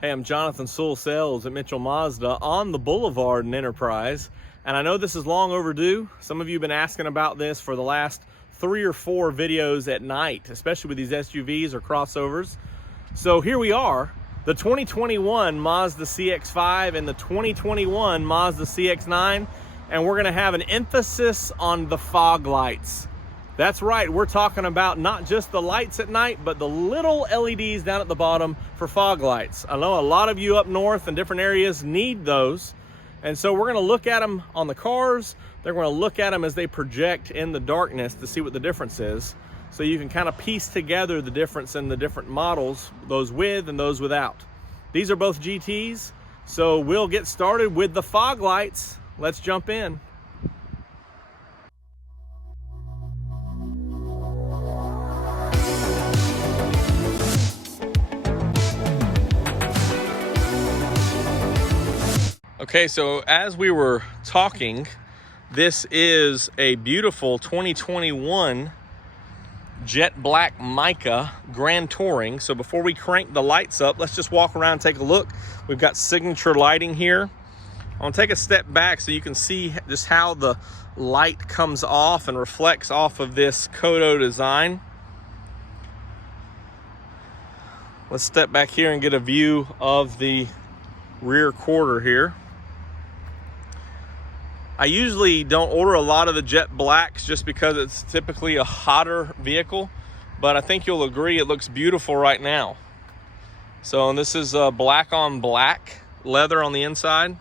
Hey, I'm Jonathan Sewell at Mitchell Mazda on the Boulevard in Enterprise. And I know this is long overdue. Some of you have been asking about this for the last 3 or 4 videos at night, especially with these SUVs or crossovers. So here we are, the 2021 Mazda CX-5 and the 2021 Mazda CX-9. And we're gonna have an emphasis on the fog lights. That's right, we're talking about not just the lights at night, but the little LEDs down at the bottom for fog lights. I know a lot of you up north in different areas need those. And so we're gonna look at them on the cars. They're gonna look at them as they project in the darkness to see what the difference is. So you can kind of piece together the difference in the different models, those with and those without. These are both GTs. So we'll get started with the fog lights. Let's jump in. Okay, so as we were talking, this is a beautiful 2021 jet black mica Grand Touring. So before we crank the lights up, let's just walk around and take a look. We've got signature lighting here. I'm gonna take a step back so you can see just how the light comes off and reflects off of this Kodo design. Let's step back here and get a view of the rear quarter here. I usually don't order a lot of the jet blacks just because it's typically a hotter vehicle, but I think you'll agree it looks beautiful right now. So, and this is black on black leather on the inside.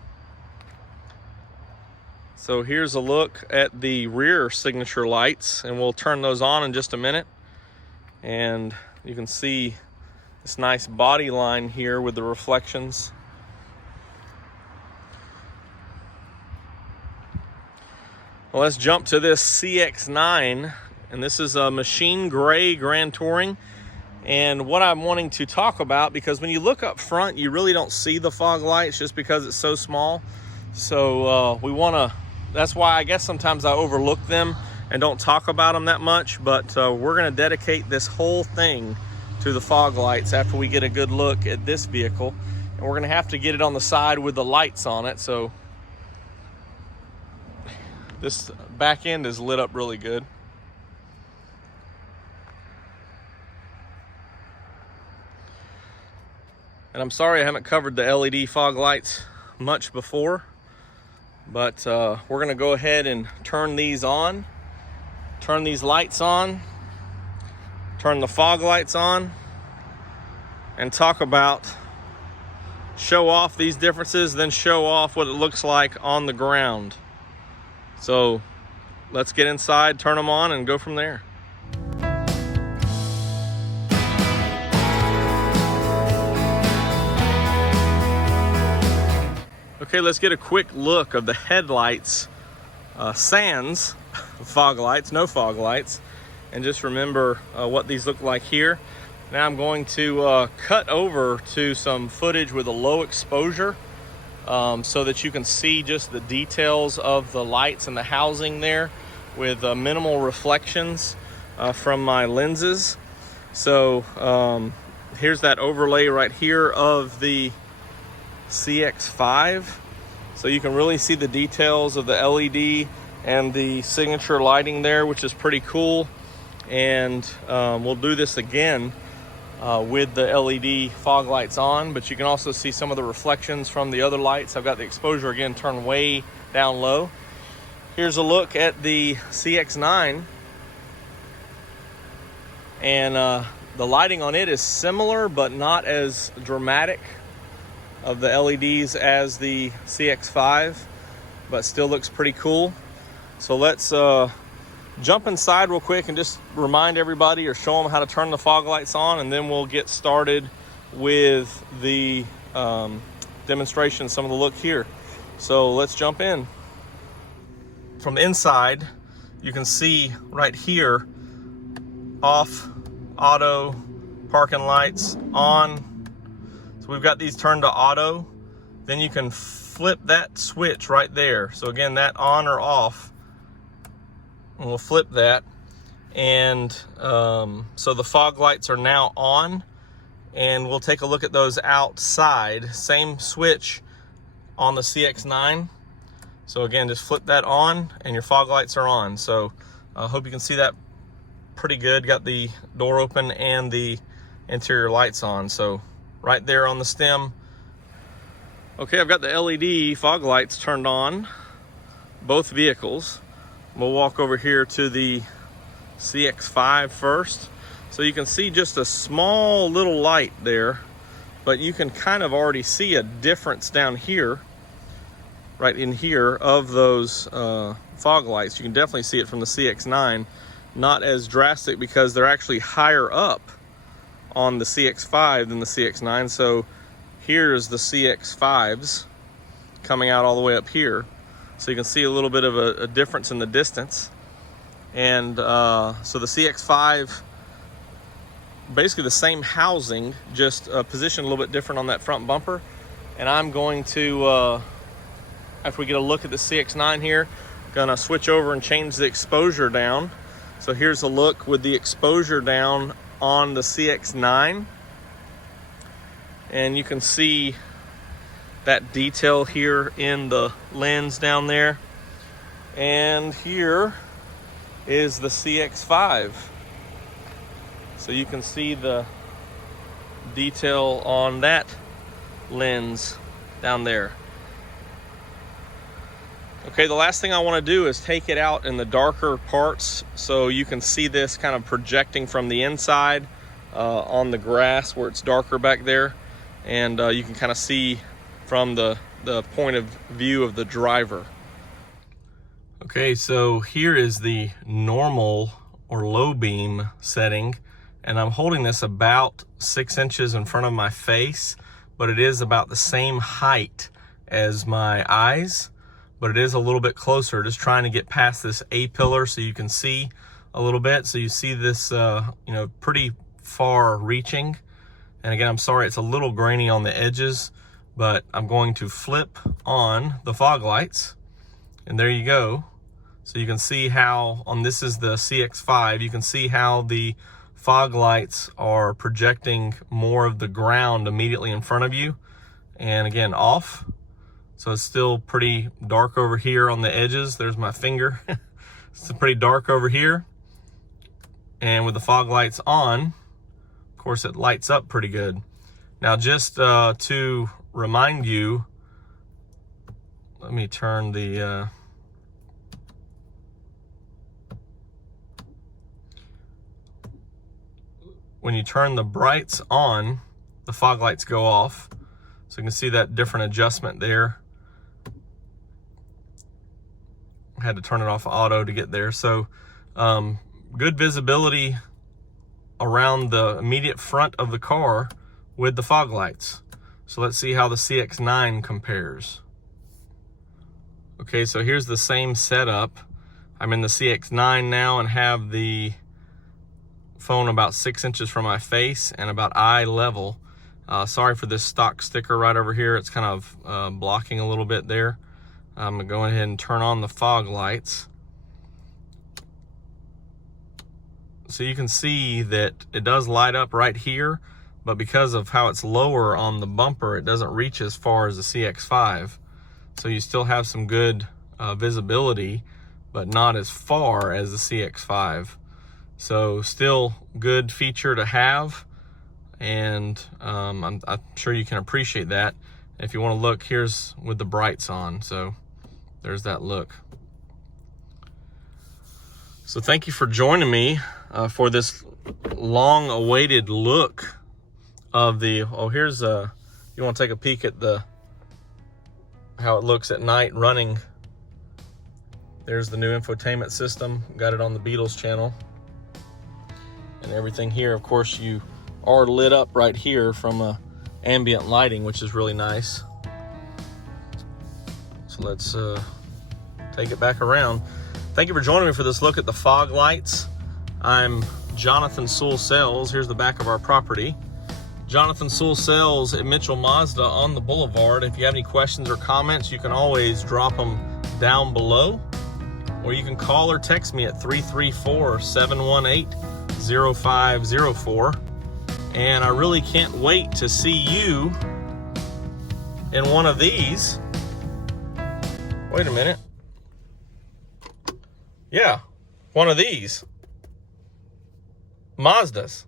So here's a look at the rear signature lights, and we'll turn those on in just a minute. And you can see this nice body line here with the reflections. Well, let's jump to this CX-9, and this is a machine gray Grand Touring. And what I'm wanting to talk about, because when you look up front, you really don't see the fog lights just because it's so small. So that's why I guess sometimes I overlook them and don't talk about them that much, but we're gonna dedicate this whole thing to the fog lights after we get a good look at this vehicle. And we're gonna have to get it on the side with the lights on it, so this back end is lit up really good. And I'm sorry I haven't covered the LED fog lights much before, but we're gonna go ahead and turn these on, turn these lights on, turn the fog lights on, and talk about, show off these differences, then show off what it looks like on the ground. So let's get inside, turn them on, and go from there. Okay, let's get a quick look of the headlights, sans fog lights, no fog lights, and just remember what these look like here. Now I'm going to cut over to some footage with a low exposure, so that you can see just the details of the lights and the housing there with minimal reflections from my lenses. So here's that overlay right here of the CX-5. So you can really see the details of the LED and the signature lighting there, which is pretty cool. And we'll do this again with the LED fog lights on, but you can also see some of the reflections from the other lights. I've got the exposure again turned way down low. Here's a look at the CX-9, and the lighting on it is similar but not as dramatic of the LEDs as the CX-5, but still looks pretty cool. So let's jump inside real quick and just remind everybody or show them how to turn the fog lights on, and then we'll get started with the demonstration, some of the look here. So let's jump in. From the inside, you can see right here, off, auto, parking lights, on. So we've got these turned to auto. Then you can flip that switch right there. So again, that on or off. And we'll flip that, and so the fog lights are now on, and we'll take a look at those outside. Same switch on the CX-9. So again, just flip that on and your fog lights are on. So I hope you can see that pretty good. Got the door open and the interior lights on. So right there on the stem. Okay, I've got the LED fog lights turned on, both vehicles. We'll walk over here to the CX-5 first. So you can see just a small little light there, but you can kind of already see a difference down here, right in here, of those fog lights. You can definitely see it from the CX-9. Not as drastic because they're actually higher up on the CX-5 than the CX-9. So here's the CX-5s coming out all the way up here. So you can see a little bit of a difference in the distance. And so the CX-5, basically the same housing, just positioned a little bit different on that front bumper. And I'm going to, after we get a look at the CX-9 here, gonna switch over and change the exposure down. So here's a look with the exposure down on the CX-9. And you can see that detail here in the lens down there. And here is the CX-5. So you can see the detail on that lens down there. Okay, the last thing I want to do is take it out in the darker parts so you can see this kind of projecting from the inside on the grass where it's darker back there. And you can kind of see from the point of view of the driver. Okay, so here is the normal or low beam setting, and I'm holding this about 6 inches in front of my face, but it is about the same height as my eyes, but it is a little bit closer, just trying to get past this A-pillar so you can see a little bit. So you see this, you know, pretty far reaching. And again, I'm sorry, it's a little grainy on the edges, but I'm going to flip on the fog lights, and there you go. So you can see how, this is the CX-5, you can see how the fog lights are projecting more of the ground immediately in front of you. And again, off. So it's still pretty dark over here on the edges. There's my finger. It's pretty dark over here. And with the fog lights on, of course, it lights up pretty good. Now, just to remind you, let me turn the when you turn the brights on, the fog lights go off. So you can see that different adjustment there. I had to turn it off auto to get there. So good visibility around the immediate front of the car with the fog lights. So let's see how the CX-9 compares. Okay, so here's the same setup. I'm in the CX-9 now and have the phone about 6 inches from my face and about eye level. Sorry for this stock sticker right over here. It's kind of blocking a little bit there. I'm gonna go ahead and turn on the fog lights. So you can see that it does light up right here, but because of how it's lower on the bumper, it doesn't reach as far as the CX-5. So you still have some good visibility, but not as far as the CX-5. So still good feature to have, and I'm sure you can appreciate that. If you want to look, here's with the brights on. So there's that look. So thank you for joining me for this long-awaited look of the, here's you want to take a peek at how it looks at night running. There's the new infotainment system. Got it on the Beatles channel. And everything here, of course, you are lit up right here from ambient lighting, which is really nice. So let's take it back around. Thank you for joining me for this look at the fog lights. I'm Jonathan Sewell Sales. Here's the back of our property. Jonathan Sewell Sales at Mitchell Mazda on the Boulevard. If you have any questions or comments, you can always drop them down below, or you can call or text me at 334-718-0504. And I really can't wait to see you in one of these. Wait a minute. Yeah, one of these Mazdas.